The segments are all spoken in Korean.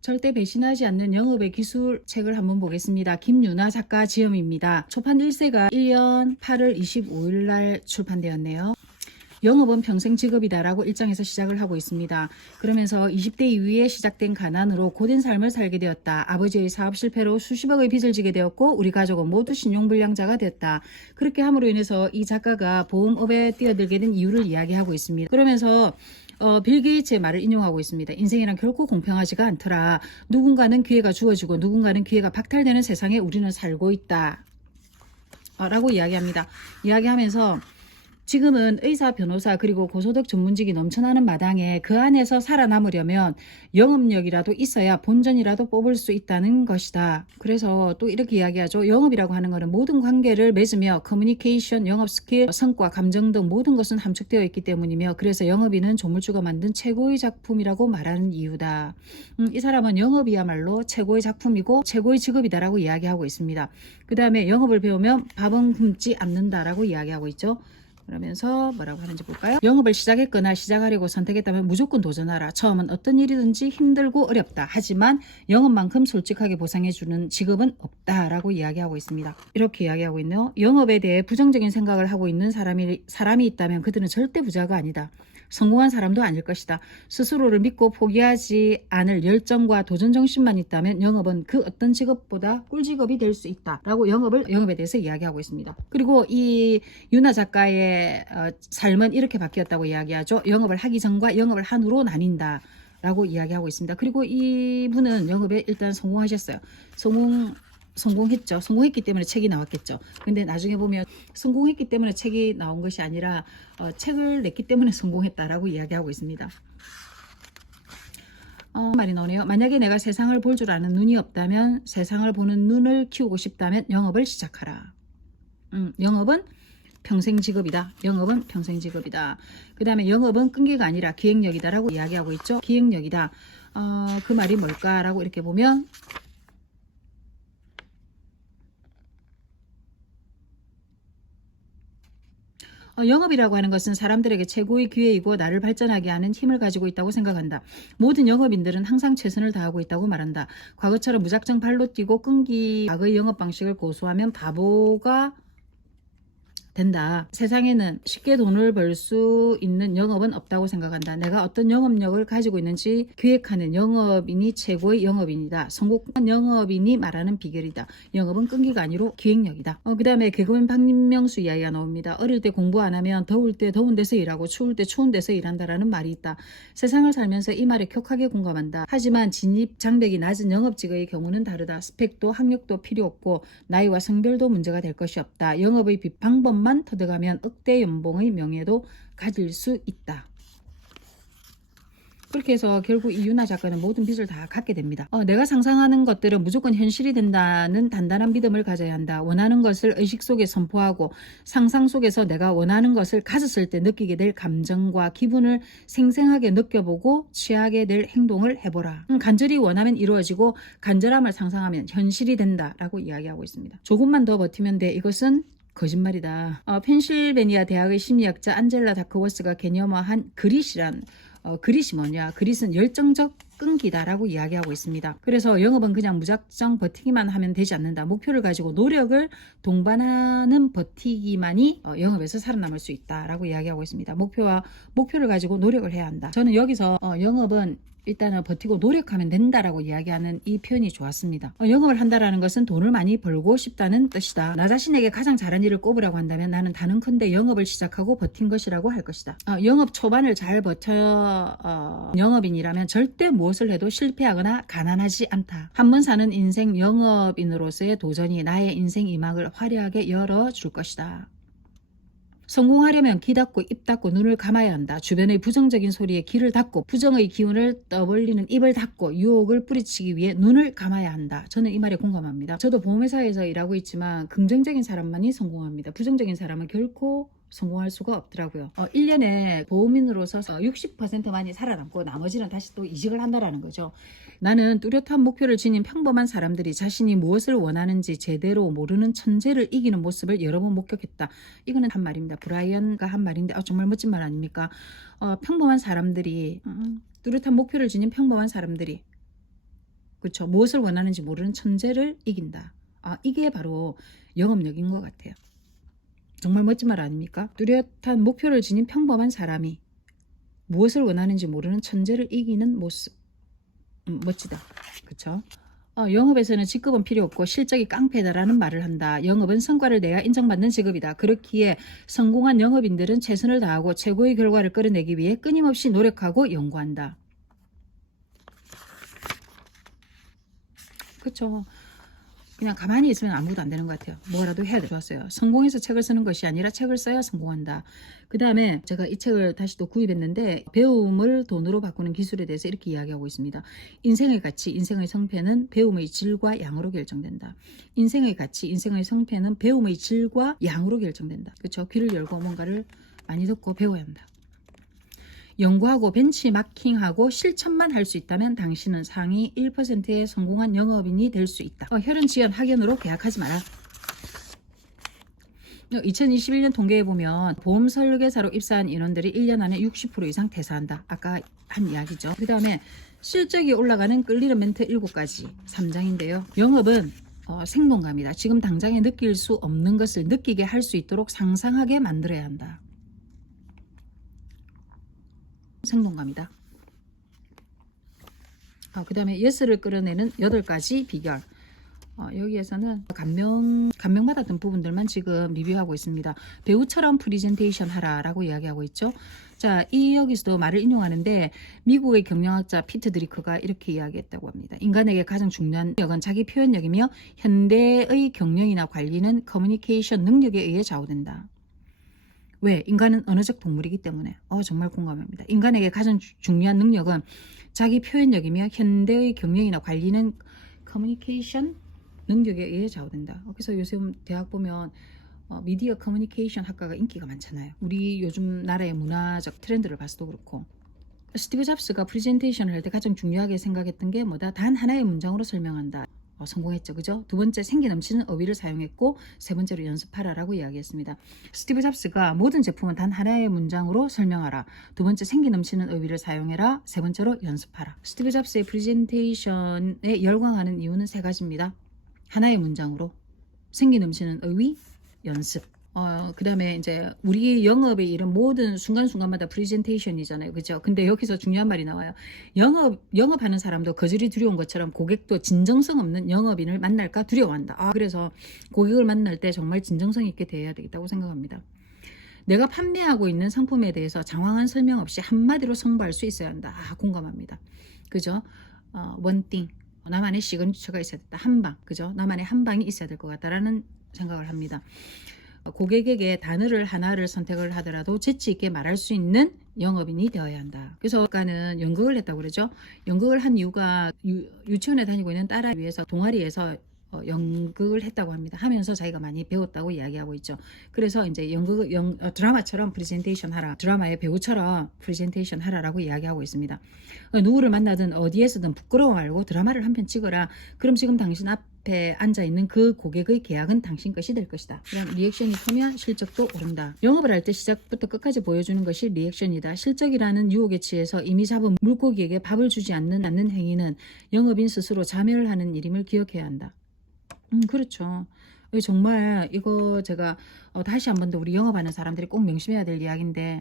절대 배신하지 않는 영업의 기술 책을 한번 보겠습니다. 김유나 작가 지음입니다. 초판 1세가 1년 8월 25일 날 출판되었네요. 영업은 평생 직업이다라고 1장에서 시작을 하고 있습니다. 그러면서 20대 이후에 시작된 가난으로 고된 삶을 살게 되었다. 아버지의 사업 실패로 수십억의 빚을 지게 되었고 우리 가족은 모두 신용불량자가 되었다. 그렇게 함으로 인해서 이 작가가 보험업에 뛰어들게 된 이유를 이야기하고 있습니다. 그러면서 빌 게이츠의 말을 인용하고 있습니다. 인생이란 결코 공평하지가 않더라. 누군가는 기회가 주어지고 누군가는 기회가 박탈되는 세상에 우리는 살고 있다. 라고 이야기합니다. 이야기하면서 지금은 의사, 변호사 그리고 고소득 전문직이 넘쳐나는 마당에 그 안에서 살아남으려면 영업력이라도 있어야 본전이라도 뽑을 수 있다는 것이다. 그래서 또 이렇게 이야기하죠. 영업이라고 하는 것은 모든 관계를 맺으며 커뮤니케이션, 영업 스킬, 성과, 감정 등 모든 것은 함축되어 있기 때문이며 그래서 영업인은 조물주가 만든 최고의 작품이라고 말하는 이유다. 이 사람은 영업이야말로 최고의 작품이고 최고의 직업이다라고 이야기하고 있습니다. 그 다음에 영업을 배우면 밥은 굶지 않는다라고 이야기하고 있죠. 그러면서 뭐라고 하는지 볼까요? 영업을 시작했거나 시작하려고 선택했다면 무조건 도전하라. 처음은 어떤 일이든지 힘들고 어렵다. 하지만 영업만큼 솔직하게 보상해주는 직업은 없다라고 이야기하고 있습니다. 이렇게 이야기하고 있네요. 영업에 대해 부정적인 생각을 하고 있는 사람이 있다면 그들은 절대 부자가 아니다. 성공한 사람도 아닐 것이다. 스스로를 믿고 포기하지 않을 열정과 도전 정신만 있다면 영업은 그 어떤 직업보다 꿀직업이 될 수 있다. 라고 영업에 대해서 이야기하고 있습니다. 그리고 이 유나 작가의 삶은 이렇게 바뀌었다고 이야기하죠. 영업을 하기 전과 영업을 한 후로 나뉜다. 라고 이야기하고 있습니다. 그리고 이분은 영업에 일단 성공하셨어요. 성공했죠. 성공했기 때문에 책이 나왔겠죠. 근데 나중에 보면 성공했기 때문에 책이 나온 것이 아니라 책을 냈기 때문에 성공했다라고 이야기하고 있습니다. 말이 나오네요. 만약에 내가 세상을 볼 줄 아는 눈이 없다면 세상을 보는 눈을 키우고 싶다면 영업을 시작하라. 영업은 평생 직업이다. 영업은 평생 직업이다. 그 다음에 영업은 끈기가 아니라 기획력이다 라고 이야기하고 있죠. 기획력이다. 그 말이 뭘까라고 이렇게 보면 영업이라고 하는 것은 사람들에게 최고의 기회이고 나를 발전하게 하는 힘을 가지고 있다고 생각한다. 모든 영업인들은 항상 최선을 다하고 있다고 말한다. 과거처럼 무작정 발로 뛰고 과거의 영업 방식을 고수하면 바보가 된다. 세상에는 쉽게 돈을 벌 수 있는 영업은 없다고 생각한다. 내가 어떤 영업력을 가지고 있는지 기획하는 영업인이 최고의 영업인이다. 성공한 영업인이 말하는 비결이다. 영업은 끈기가 아니로 기획력이다. 그 다음에 개그맨 박민명수 이야기가 나옵니다. 어릴 때 공부 안 하면 더울 때 더운 데서 일하고 추울 때 추운 데서 일한다라는 말이 있다. 세상을 살면서 이 말에 격하게 공감한다. 하지만 진입 장벽이 낮은 영업직의 경우는 다르다. 스펙도 학력도 필요 없고 나이와 성별도 문제가 될 것이 없다. 영업의 방법만 터득하면 억대 연봉의 명예도 가질 수 있다. 그렇게 해서 결국 이유나 작가는 모든 빚을 다 갚게 됩니다. 내가 상상하는 것들은 무조건 현실이 된다는 단단한 믿음을 가져야 한다. 원하는 것을 의식 속에 선포하고 상상 속에서 내가 원하는 것을 가졌을 때 느끼게 될 감정과 기분을 생생하게 느껴보고 취하게 될 행동을 해보라. 간절히 원하면 이루어지고 간절함을 상상하면 현실이 된다라고 이야기하고 있습니다. 조금만 더 버티면 돼. 이것은 거짓말이다. 펜실베니아 대학의 심리학자 안젤라 다크워스가 개념화한 그릿이란 그릿이 뭐냐? 그릿은 열정적 끈기다라고 이야기하고 있습니다. 그래서 영업은 그냥 무작정 버티기만 하면 되지 않는다. 목표를 가지고 노력을 동반하는 버티기만이 영업에서 살아남을 수 있다라고 이야기하고 있습니다. 목표를 가지고 노력을 해야 한다. 저는 여기서 영업은 일단은 버티고 노력하면 된다라고 이야기하는 이 표현이 좋았습니다. 영업을 한다라는 것은 돈을 많이 벌고 싶다는 뜻이다. 나 자신에게 가장 잘한 일을 꼽으라고 한다면 나는 단언컨대 영업을 시작하고 버틴 것이라고 할 것이다. 영업 초반을 잘 버텨 영업인이라면 절대 무엇을 해도 실패하거나 가난하지 않다. 한번 사는 인생 영업인으로서의 도전이 나의 인생 이막을 화려하게 열어줄 것이다. 성공하려면 귀 닫고 입 닫고 눈을 감아야 한다. 주변의 부정적인 소리에 귀를 닫고 부정의 기운을 떠벌리는 입을 닫고 유혹을 뿌리치기 위해 눈을 감아야 한다. 저는 이 말에 공감합니다. 저도 보험회사에서 일하고 있지만 긍정적인 사람만이 성공합니다. 부정적인 사람은 결코 성공할 수가 없더라고요. 1년에 보험인으로서 60%만이 살아남고 나머지는 다시 또 이직을 한다라는 거죠. 나는 뚜렷한 목표를 지닌 평범한 사람들이 자신이 무엇을 원하는지 제대로 모르는 천재를 이기는 모습을 여러 번 목격했다. 이거는 한 말입니다. 브라이언가 한 말인데 정말 멋진 말 아닙니까? 평범한 사람들이 뚜렷한 목표를 지닌 평범한 사람들이 그렇죠. 무엇을 원하는지 모르는 천재를 이긴다. 이게 바로 영업력인 것 같아요. 정말 멋진 말 아닙니까? 뚜렷한 목표를 지닌 평범한 사람이 무엇을 원하는지 모르는 천재를 이기는 모습. 멋지다. 그렇죠? 영업에서는 직급은 필요 없고 실적이 깡패다라는 말을 한다. 영업은 성과를 내야 인정받는 직업이다. 그렇기에 성공한 영업인들은 최선을 다하고 최고의 결과를 끌어내기 위해 끊임없이 노력하고 연구한다. 그렇죠. 그냥 가만히 있으면 아무것도 안 되는 것 같아요. 뭐라도 해야 돼. 좋았어요. 성공해서 책을 쓰는 것이 아니라 책을 써야 성공한다. 그 다음에 제가 이 책을 다시 또 구입했는데 배움을 돈으로 바꾸는 기술에 대해서 이렇게 이야기하고 있습니다. 인생의 가치, 인생의 성패는 배움의 질과 양으로 결정된다. 인생의 가치, 인생의 성패는 배움의 질과 양으로 결정된다. 그렇죠? 귀를 열고 뭔가를 많이 듣고 배워야 한다. 연구하고 벤치마킹하고 실천만 할 수 있다면 당신은 상위 1%의 성공한 영업인이 될 수 있다. 혈연 지연 학연으로 계약하지 마라. 2021년 통계에 보면 보험 설계사로 입사한 인원들이 1년 안에 60% 이상 퇴사한다. 아까 한 이야기죠. 그 다음에 실적이 올라가는 끌리는 멘트 7가지 3장인데요. 영업은 생동감이다. 지금 당장에 느낄 수 없는 것을 느끼게 할 수 있도록 상상하게 만들어야 한다. 생동감이다. 그 다음에 예스를 끌어내는 8가지 비결. 여기에서는 감명받았던 부분들만 지금 리뷰하고 있습니다. 배우처럼 프리젠테이션 하라라고 이야기하고 있죠. 자, 여기서도 말을 인용하는데 미국의 경영학자 피트 드리커가 이렇게 이야기했다고 합니다. 인간에게 가장 중요한 능력은 자기 표현력이며 현대의 경영이나 관리는 커뮤니케이션 능력에 의해 좌우된다. 왜? 인간은 언어적 동물이기 때문에. 정말 공감합니다. 인간에게 가장 중요한 능력은 자기 표현력이며 현대의 경영이나 관리는 커뮤니케이션 능력에 의해 좌우된다. 그래서 요새 대학 보면 미디어 커뮤니케이션 학과가 인기가 많잖아요. 우리 요즘 나라의 문화적 트렌드를 봐서도 그렇고. 스티브 잡스가 프레젠테이션을 할 때 가장 중요하게 생각했던 게 뭐다? 단 하나의 문장으로 설명한다. 성공했죠. 그죠? 두 번째, 생기 넘치는 어휘를 사용했고, 세 번째로 연습하라라고 이야기했습니다. 스티브 잡스가 모든 제품은 단 하나의 문장으로 설명하라. 두 번째, 생기 넘치는 어휘를 사용해라. 세 번째로 연습하라. 스티브 잡스의 프레젠테이션에 열광하는 이유는 3가지입니다. 하나의 문장으로, 생기 넘치는 어휘, 연습. 그 다음에 이제 우리 영업에 이런 모든 순간순간마다 프레젠테이션이잖아요. 그죠? 근데 여기서 중요한 말이 나와요. 영업하는 사람도 거절이 두려운 것처럼 고객도 진정성 없는 영업인을 만날까 두려워한다. 그래서 고객을 만날 때 정말 진정성 있게 대해야 되겠다고 생각합니다. 내가 판매하고 있는 상품에 대해서 장황한 설명 없이 한마디로 승부할 수 있어야 한다. 공감합니다. 그죠? one thing. 나만의 시그니처가 있어야 된다. 한 방. 그죠? 나만의 한 방이 있어야 될 것 같다라는 생각을 합니다. 고객에게 단어를 하나를 선택을 하더라도 재치 있게 말할 수 있는 영업인이 되어야 한다. 그래서 아까는 연극을 했다고 그러죠. 연극을 한 이유가 유치원에 다니고 있는 딸을 위해서 동아리에서 연극을 했다고 합니다. 하면서 자기가 많이 배웠다고 이야기하고 있죠. 그래서 이제 드라마처럼 프레젠테이션 하라. 드라마의 배우처럼 프레젠테이션 하라라고 이야기하고 있습니다. 누구를 만나든 어디에서든 부끄러워 말고 드라마를 한 편 찍어라. 그럼 지금 당신 앞에 앉아있는 그 고객의 계약은 당신 것이 될 것이다. 그럼 리액션이 크면 실적도 오른다. 영업을 할 때 시작부터 끝까지 보여주는 것이 리액션이다. 실적이라는 유혹에 취해서 이미 잡은 물고기에게 밥을 주지 않는 행위는 영업인 스스로 자멸을 하는 일임을 기억해야 한다. 그렇죠. 정말 이거 제가 다시 한 번 더 우리 영업하는 사람들이 꼭 명심해야 될 이야기인데,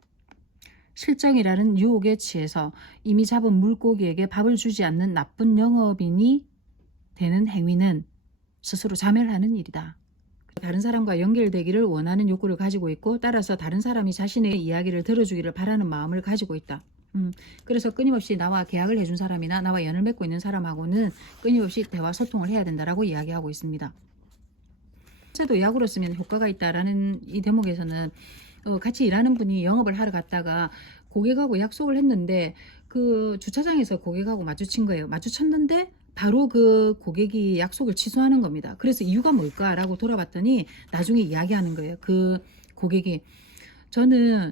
실정이라는 유혹에 취해서 이미 잡은 물고기에게 밥을 주지 않는 나쁜 영업인이 되는 행위는 스스로 자멸하는 일이다. 다른 사람과 연결되기를 원하는 욕구를 가지고 있고, 따라서 다른 사람이 자신의 이야기를 들어주기를 바라는 마음을 가지고 있다. 그래서 끊임없이 나와 계약을 해준 사람이나 나와 연을 맺고 있는 사람하고는 끊임없이 대화 소통을 해야 된다라고 이야기하고 있습니다. 제도 약으로 쓰면 효과가 있다라는 이 대목에서는 같이 일하는 분이 영업을 하러 갔다가 고객하고 약속을 했는데 그 주차장에서 고객하고 마주친 거예요. 마주쳤는데 바로 그 고객이 약속을 취소하는 겁니다. 그래서 이유가 뭘까라고 돌아봤더니 나중에 이야기하는 거예요. 그 고객이, 저는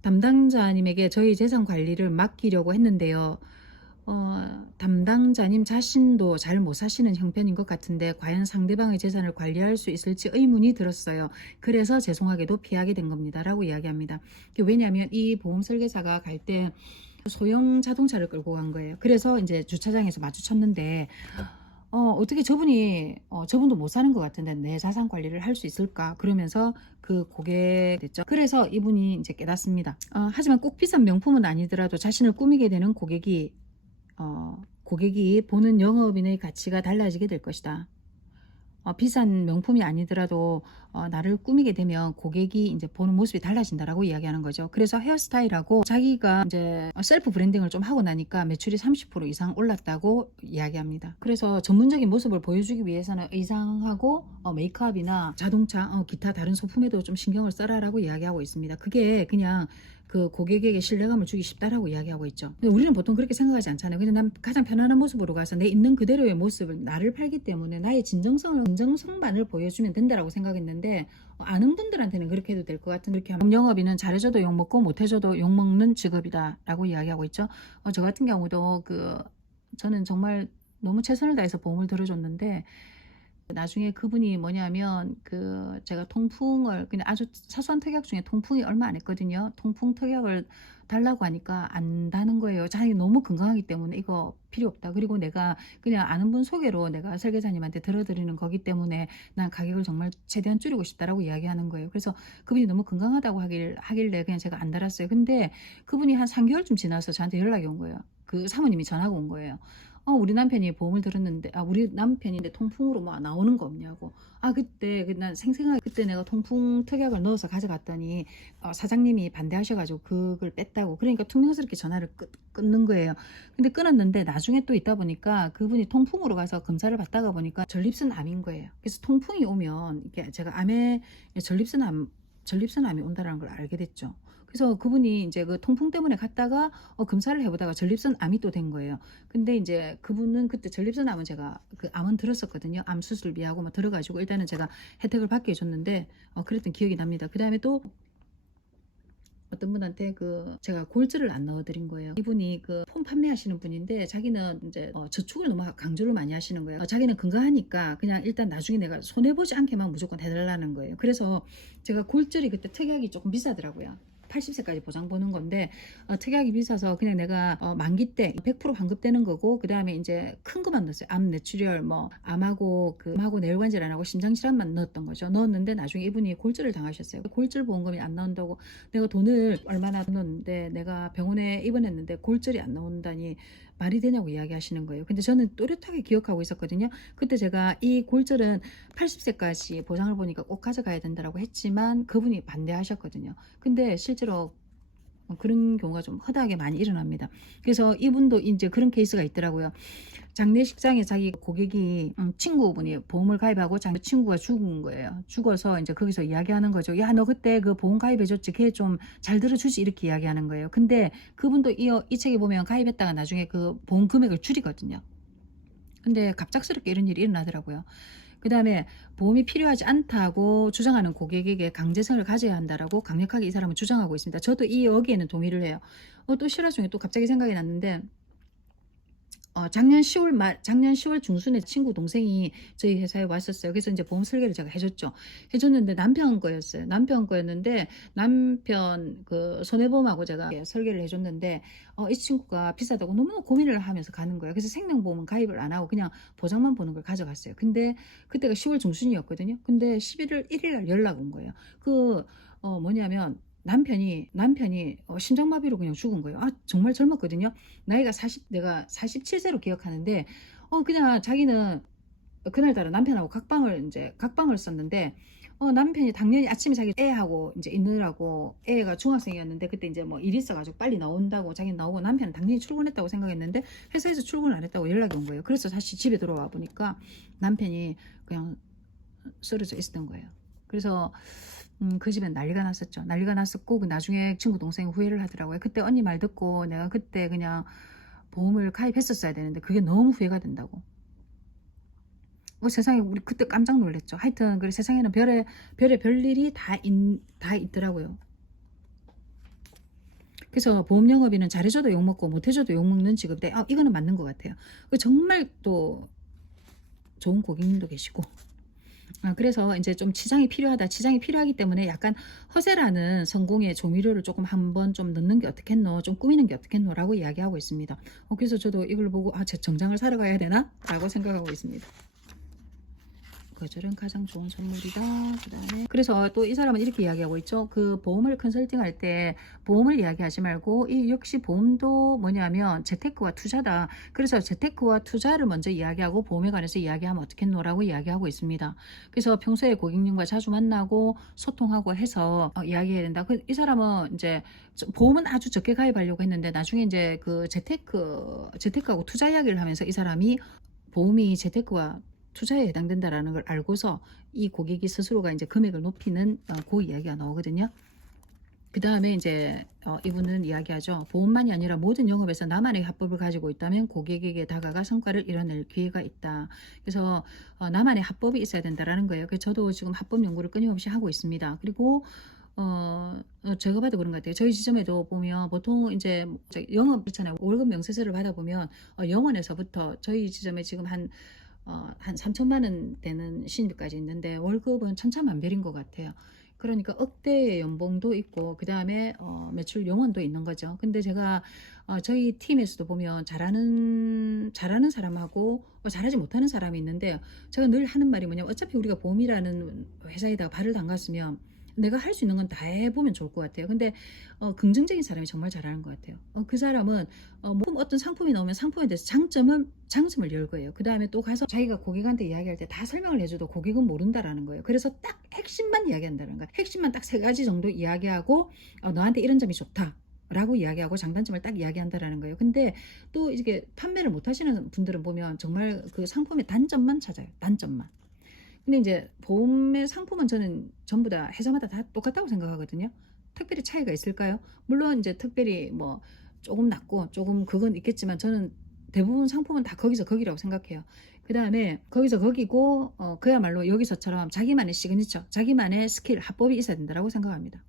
담당자님에게 저희 재산 관리를 맡기려고 했는데요. 담당자님 자신도 잘 못 사시는 형편인 것 같은데 과연 상대방의 재산을 관리할 수 있을지 의문이 들었어요. 그래서 죄송하게도 피하게 된 겁니다. 라고 이야기합니다. 왜냐하면 이 보험 설계사가 갈 때 소형 자동차를 끌고 간 거예요. 그래서 이제 주차장에서 마주쳤는데 어떻게 저분도 못 사는 것 같은데 내 자산 관리를 할 수 있을까? 그러면서 그 고객 됐죠. 그래서 이분이 이제 깨닫습니다. 하지만 꼭 비싼 명품은 아니더라도 자신을 꾸미게 되는 고객이 보는 영업인의 가치가 달라지게 될 것이다. 비싼 명품이 아니더라도 나를 꾸미게 되면 고객이 이제 보는 모습이 달라진다라고 이야기하는 거죠. 그래서 헤어스타일하고 자기가 이제 셀프 브랜딩을 좀 하고 나니까 매출이 30% 이상 올랐다고 이야기합니다. 그래서 전문적인 모습을 보여주기 위해서는 의상하고 메이크업이나 자동차, 기타 다른 소품에도 좀 신경을 써라라고 이야기하고 있습니다. 그게 그냥 그 고객에게 신뢰감을 주기 쉽다라고 이야기하고 있죠. 근데 우리는 보통 그렇게 생각하지 않잖아요. 그냥 난 가장 편안한 모습으로 가서 내 있는 그대로의 모습을 나를 팔기 때문에 나의 진정성만을 보여주면 된다라고 생각했는데 아는 분들한테는 그렇게 해도 될 것 같은 그렇게 하면 영업인은 잘해줘도 욕먹고 못해줘도 욕먹는 직업이다라고 이야기하고 있죠. 저 같은 경우도 저는 정말 너무 최선을 다해서 보험을 들어줬는데 나중에 그분이 뭐냐면 제가 통풍을 그냥 아주 사소한 특약 중에 통풍이 얼마 안 했거든요. 통풍 특약을 달라고 하니까 안다는 거예요. 자기 너무 건강하기 때문에 이거 필요 없다. 그리고 내가 그냥 아는 분 소개로 내가 설계사님한테 들어드리는 거기 때문에 난 가격을 정말 최대한 줄이고 싶다라고 이야기하는 거예요. 그래서 그분이 너무 건강하다고 하길래 그냥 제가 안 달았어요. 근데 그분이 한 3개월쯤 지나서 저한테 연락이 온 거예요. 그 사모님이 전화가 온 거예요. 우리 남편이 보험을 들었는데, 우리 남편인데 통풍으로 뭐 나오는 거 없냐고. 그때, 난 생생하게 그때 내가 통풍 특약을 넣어서 가져갔더니, 사장님이 반대하셔가지고 그걸 뺐다고. 그러니까 퉁명스럽게 전화를 끊는 거예요. 근데 끊었는데 나중에 또 있다 보니까 그분이 통풍으로 가서 검사를 받다가 보니까 전립선 암인 거예요. 그래서 통풍이 오면, 이게 제가 전립선암이 온다는 걸 알게 됐죠. 그래서 그분이 이제 그 통풍 때문에 갔다가 검사를 해보다가 전립선암이 또 된 거예요. 근데 이제 그분은 그때 전립선암은 제가 그 암은 들었었거든요. 암 수술비하고 막 들어가지고 일단은 제가 혜택을 받게 해줬는데 그랬던 기억이 납니다. 그 다음에 또 어떤 분한테 제가 골즈를 안 넣어드린 거예요. 이분이 폰 판매하시는 분인데 자기는 이제 저축을 너무 강조를 많이 하시는 거예요. 자기는 건강하니까 그냥 일단 나중에 내가 손해보지 않게만 무조건 해달라는 거예요. 그래서 제가 골즈이 그때 특약이 조금 비싸더라고요. 80세까지 보장 보는 건데 특약이 비싸서 그냥 내가 만기 때 100% 환급되는 거고 그 다음에 이제 큰 것만 넣었어요. 암 뇌출혈 암하고 뇌혈관 질환하고 심장 질환만 넣었던 거죠. 넣었는데 나중에 이분이 골절을 당하셨어요. 골절 보험금이 안 나온다고 내가 돈을 얼마나 넣었는데 내가 병원에 입원했는데 골절이 안 나온다니 말이 되냐고 이야기하시는 거예요. 근데 저는 또렷하게 기억하고 있었거든요. 그때 제가 이 골절은 80세까지 보장을 보니까 꼭 가져가야 된다고 했지만 그분이 반대하셨거든요. 근데 실제로 그런 경우가 좀 허다하게 많이 일어납니다. 그래서 이분도 이제 그런 케이스가 있더라고요. 장례식장에 자기 고객이 친구분이 보험을 가입하고 친구가 죽은 거예요. 죽어서 이제 거기서 이야기하는 거죠. 야, 너 그때 그 보험 가입해줬지? 걔 좀 잘 들어주지? 이렇게 이야기하는 거예요. 근데 그분도 이 책에 보면 가입했다가 나중에 그 보험 금액을 줄이거든요. 근데 갑작스럽게 이런 일이 일어나더라고요. 그 다음에 보험이 필요하지 않다고 주장하는 고객에게 강제성을 가져야 한다라고 강력하게 이 사람은 주장하고 있습니다. 저도 여기에는 동의를 해요. 또 실화 중에 또 갑자기 생각이 났는데 작년 10월 중순에 친구 동생이 저희 회사에 왔었어요. 그래서 이제 보험 설계를 제가 해줬는데 남편 거였는데 남편 손해보험하고 제가 설계를 해줬는데 이 친구가 비싸다고 너무너무 고민을 하면서 가는 거예요. 그래서 생명보험은 가입을 안 하고 그냥 보장만 보는 걸 가져갔어요. 근데 그때가 10월 중순이었거든요. 근데 11월 1일 날 연락 온 거예요. 뭐냐면 남편이 심장마비로 그냥 죽은 거예요. 정말 젊었거든요. 나이가 내가 47세로 기억하는데 그냥 자기는 그날따라 남편하고 각방을 썼는데 남편이 당연히 아침에 자기 애하고 이제 있느라고 애가 중학생이었는데 그때 이제 뭐 일이 있어가지고 빨리 나온다고 자기는 나오고 남편은 당연히 출근했다고 생각했는데 회사에서 출근 안 했다고 연락이 온 거예요. 그래서 다시 집에 들어와 보니까 남편이 그냥 쓰러져 있었던 거예요. 그래서 그 집엔 난리가 났었죠. 난리가 났었고 나중에 친구 동생이 후회를 하더라고요. 그때 언니 말 듣고 내가 그때 그냥 보험을 가입했었어야 되는데 그게 너무 후회가 된다고. 세상에 우리 그때 깜짝 놀랐죠. 하여튼 그래 세상에는 별의 별일이 다 있더라고요. 그래서 보험 영업인은 잘해줘도 욕먹고 못해줘도 욕먹는 직업인데 이거는 맞는 것 같아요. 정말 또 좋은 고객님도 계시고 그래서 이제 좀 치장이 필요하다. 치장이 필요하기 때문에 약간 허세라는 성공의 조미료를 조금 한번 좀 넣는 게 어떻겠노, 좀 꾸미는 게 어떻겠노라고 이야기하고 있습니다. 그래서 저도 이걸 보고 제 정장을 사러 가야 되나? 라고 생각하고 있습니다. 거절은 가장 좋은 선물이다. 그다음에 그래서 또 이 사람은 이렇게 이야기하고 있죠. 그 보험을 컨설팅할 때 보험을 이야기하지 말고 이 역시 보험도 뭐냐면 재테크와 투자다. 그래서 재테크와 투자를 먼저 이야기하고 보험에 관해서 이야기하면 어떻겠노라고 이야기하고 있습니다. 그래서 평소에 고객님과 자주 만나고 소통하고 해서 이야기해야 된다. 이 사람은 이제 보험은 아주 적게 가입하려고 했는데 나중에 이제 그 재테크하고 투자 이야기를 하면서 이 사람이 보험이 재테크와 투자에 해당된다라는 걸 알고서 이 고객이 스스로가 이제 금액을 높이는 그 이야기가 나오거든요. 그 다음에 이제 이분은 이야기하죠. 보험만이 아니라 모든 영업에서 나만의 합법을 가지고 있다면 고객에게 다가가 성과를 이뤄낼 기회가 있다. 그래서 나만의 합법이 있어야 된다라는 거예요. 그래서 저도 지금 합법 연구를 끊임없이 하고 있습니다. 그리고 제가 봐도 그런 것 같아요. 저희 지점에도 보면 보통 이제 영업 있잖아요. 월급 명세서를 받아보면 영원에서부터 저희 지점에 지금 한 3천만 원 되는 신입까지 있는데 월급은 천차만별인 것 같아요. 그러니까 억대의 연봉도 있고 그 다음에 매출 영원도 있는 거죠. 근데 제가 저희 팀에서도 보면 잘하는 사람하고 잘하지 못하는 사람이 있는데 제가 늘 하는 말이 뭐냐면 어차피 우리가 보험이라는 회사에다가 발을 담갔으면 내가 할 수 있는 건 다 해보면 좋을 것 같아요. 근데 긍정적인 사람이 정말 잘하는 것 같아요. 그 사람은 어떤 상품이 나오면 상품에 대해서 장점을 열 거예요. 그 다음에 또 가서 자기가 고객한테 이야기할 때 다 설명을 해줘도 고객은 모른다라는 거예요. 그래서 딱 핵심만 이야기한다는 거예요. 핵심만 딱 3가지 정도 이야기하고 너한테 이런 점이 좋다. 라고 이야기하고 장단점을 딱 이야기한다라는 거예요. 근데 또 이게 판매를 못 하시는 분들은 보면 정말 그 상품의 단점만 찾아요. 단점만. 근데 이제 보험의 상품은 저는 전부 다 회사마다 다 똑같다고 생각하거든요. 특별히 차이가 있을까요? 물론 이제 특별히 뭐 조금 낮고 조금 그건 있겠지만 저는 대부분 상품은 다 거기서 거기라고 생각해요. 그 다음에 거기서 거기고 그야말로 여기서처럼 자기만의 시그니처, 자기만의 스킬, 합법이 있어야 된다고 생각합니다.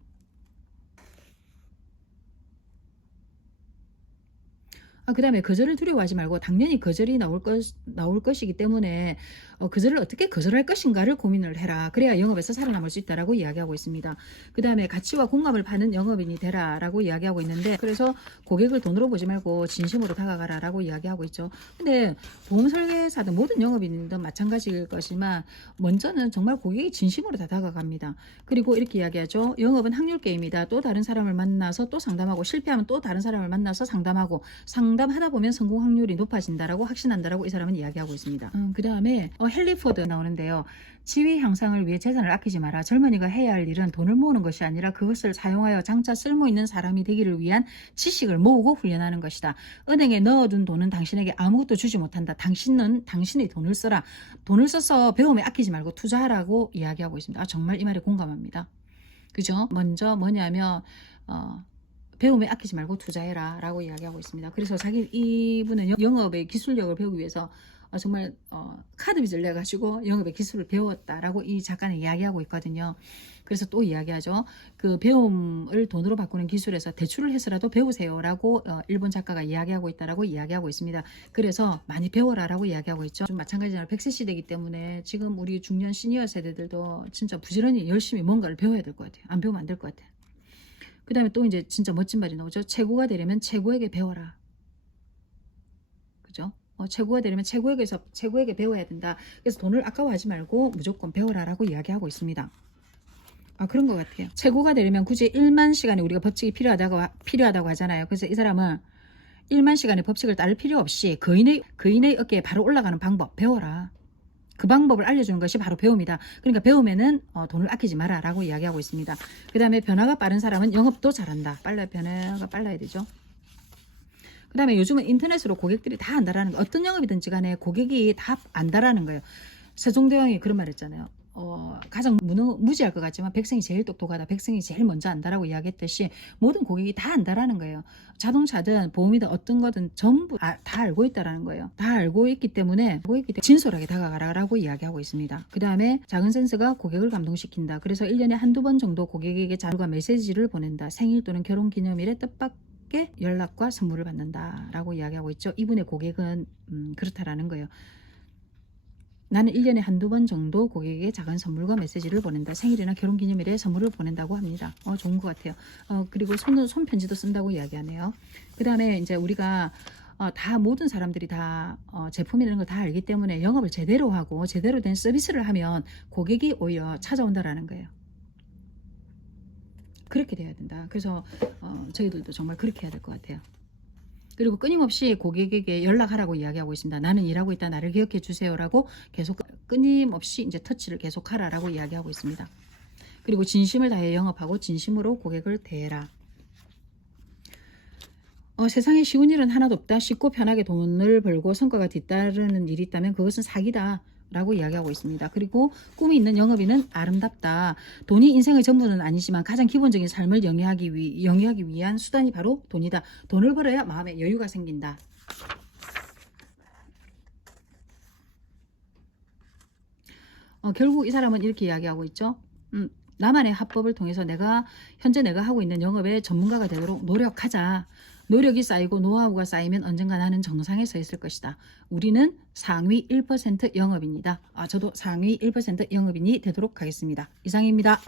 그 다음에 거절을 두려워하지 말고 당연히 거절이 나올 것이기 때문에 거절을 어떻게 거절할 것인가를 고민을 해라. 그래야 영업에서 살아남을 수 있다라고 이야기하고 있습니다. 그 다음에 가치와 공감을 파는 영업인이 되라라고 이야기하고 있는데 그래서 고객을 돈으로 보지 말고 진심으로 다가가라라고 이야기하고 있죠. 근데 보험 설계사든 모든 영업인도 마찬가지일 것이지만 먼저는 정말 고객이 진심으로 다 다가갑니다. 그리고 이렇게 이야기하죠. 영업은 확률 게임이다. 또 다른 사람을 만나서 또 상담하고 실패하면 또 다른 사람을 만나서 상담하고 상담하다 보면 성공 확률이 높아진다라고 확신한다라고 이 사람은 이야기하고 있습니다. 그 다음에 헨리 포드 나오는데요. 지위 향상을 위해 재산을 아끼지 마라. 젊은이가 해야 할 일은 돈을 모으는 것이 아니라 그것을 사용하여 장차 쓸모 있는 사람이 되기를 위한 지식을 모으고 훈련하는 것이다. 은행에 넣어둔 돈은 당신에게 아무것도 주지 못한다. 당신은 당신의 돈을 써라. 돈을 써서 배움에 아끼지 말고 투자하라고 이야기하고 있습니다. 정말 이 말에 공감합니다. 그죠? 먼저 뭐냐면 배움에 아끼지 말고 투자해라 라고 이야기하고 있습니다. 그래서 이분은 영업의 기술력을 배우기 위해서 정말 카드 빚을 내가지고 영업의 기술을 배웠다라고 이 작가는 이야기하고 있거든요. 그래서 또 이야기하죠. 그 배움을 돈으로 바꾸는 기술에서 대출을 해서라도 배우세요라고 일본 작가가 이야기하고 있다라고 이야기하고 있습니다. 그래서 많이 배워라라고 이야기하고 있죠. 좀 마찬가지로 100세 시대이기 때문에 지금 우리 중년 시니어 세대들도 진짜 부지런히 열심히 뭔가를 배워야 될 것 같아요. 안 배우면 안 될 것 같아요. 그 다음에 또 이제 진짜 멋진 말이 나오죠. 최고가 되려면 최고에게 배워라. 그죠? 최고가 되려면 최고에게 배워야 된다. 그래서 돈을 아까워하지 말고 무조건 배워라라고 이야기하고 있습니다. 그런 것 같아요. 최고가 되려면 굳이 1만 시간의 우리가 법칙이 필요하다고 하잖아요. 그래서 이 사람은 1만 시간의 법칙을 따를 필요 없이 거인의 어깨에 바로 올라가는 방법 배워라. 그 방법을 알려주는 것이 바로 배움이다. 그러니까 배움에는 돈을 아끼지 마라 라고 이야기하고 있습니다. 그 다음에 변화가 빠른 사람은 영업도 잘한다. 변화가 빨라야 되죠. 그 다음에 요즘은 인터넷으로 고객들이 다 안다라는 거. 어떤 영업이든지 간에 고객이 다 안다라는 거예요. 세종대왕이 그런 말 했잖아요. 가장 무지할 것 같지만 백성이 제일 똑똑하다. 백성이 제일 먼저 안다라고 이야기했듯이 모든 고객이 다 안다라는 거예요. 자동차든 보험이든 어떤 거든 전부 다 알고 있다라는 거예요. 다 알고 있기 때문에 진솔하게 다가가라라고 이야기하고 있습니다. 그 다음에 작은 센스가 고객을 감동시킨다. 그래서 1년에 한두 번 정도 고객에게 자료가 메시지를 보낸다. 생일 또는 결혼 기념일에 뜻밖의 연락과 선물을 받는다라고 이야기하고 있죠. 이분의 고객은 그렇다라는 거예요. 나는 1년에 한두 번 정도 고객에게 작은 선물과 메시지를 보낸다. 생일이나 결혼기념일에 선물을 보낸다고 합니다. 좋은 것 같아요. 그리고 손편지도 쓴다고 이야기하네요. 그 다음에 이제 우리가 다 모든 사람들이 다 제품이라는 걸 다 알기 때문에 영업을 제대로 하고 제대로 된 서비스를 하면 고객이 오히려 찾아온다라는 거예요. 그렇게 돼야 된다. 그래서 저희들도 정말 그렇게 해야 될 것 같아요. 그리고 끊임없이 고객에게 연락하라고 이야기하고 있습니다. 나는 일하고 있다. 나를 기억해 주세요라고 계속 끊임없이 이제 터치를 계속 하라라고 이야기하고 있습니다. 그리고 진심을 다해 영업하고 진심으로 고객을 대해라. 세상에 쉬운 일은 하나도 없다. 쉽고 편하게 돈을 벌고 성과가 뒤따르는 일이 있다면 그것은 사기다. 라고 이야기하고 있습니다. 그리고 꿈이 있는 영업인은 아름답다. 돈이 인생의 전부는 아니지만 가장 기본적인 삶을 영위하기 위한 수단이 바로 돈이다. 돈을 벌어야 마음에 여유가 생긴다. 결국 이 사람은 이렇게 이야기하고 있죠. 나만의 합법을 통해서 현재 내가 하고 있는 영업의 전문가가 되도록 노력하자. 노력이 쌓이고 노하우가 쌓이면 언젠가 나는 정상에 서 있을 것이다. 우리는 상위 1% 영업입니다. 저도 상위 1% 영업인이 되도록 하겠습니다. 이상입니다.